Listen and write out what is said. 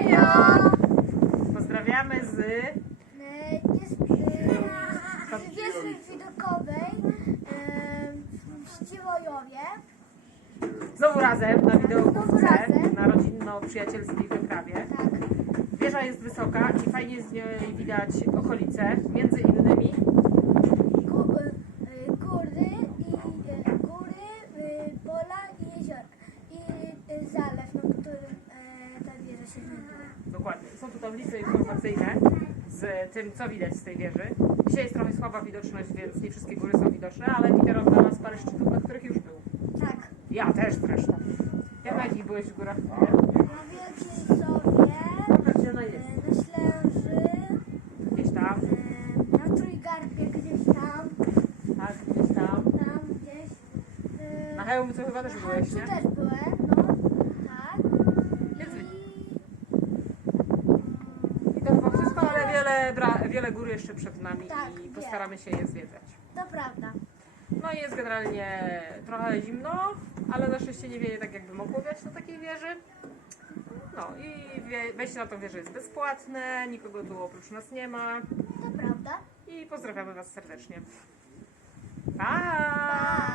Hejo! Pozdrawiamy z... Z wieży widokowej w Ściwojowie. Znowu razem na Znowu wideokówce, razem. na rodzinno-przyjacielskiej wyprawie. Tak. Wieża jest wysoka i fajnie z niej widać okolice, między innymi Gó- e, e, góry i e, góry, e, pola i jeziora. I e, zalew, na którym e, ta wieża się znajduje. Dokładnie. Są tu tablice informacyjne z tym, co widać z tej wieży. Dzisiaj jest trochę słaba widoczność, więc nie wszystkie góry są widoczne, ale Peter oddał nas parę szczytów, na których już był. Tak. Ja też zresztą. Ja na jakich byłeś w górach? Na Wielkiej Sowie, gdzie ona e, jest. na Ślęży, Gdzieś tam, e, na Trójgarbie gdzieś tam, tak, gdzieś tam. tam gdzieś. e, Na Chełmcu chyba też byłeś, Tu nie? też byłem, no. Tak. Więc wy- I... I to chyba wszystko, ale wiele, bra- wiele gór jeszcze przed nami Tak, i wiem. postaramy się je zwiedzać. To prawda. No i jest generalnie trochę zimno, ale na szczęście nie wieje tak jakby mogło wiać na takiej wieży. No i wie- wejście na tą wieżę jest bezpłatne, nikogo tu oprócz nas nie ma To prawda. i pozdrawiamy Was serdecznie. Pa!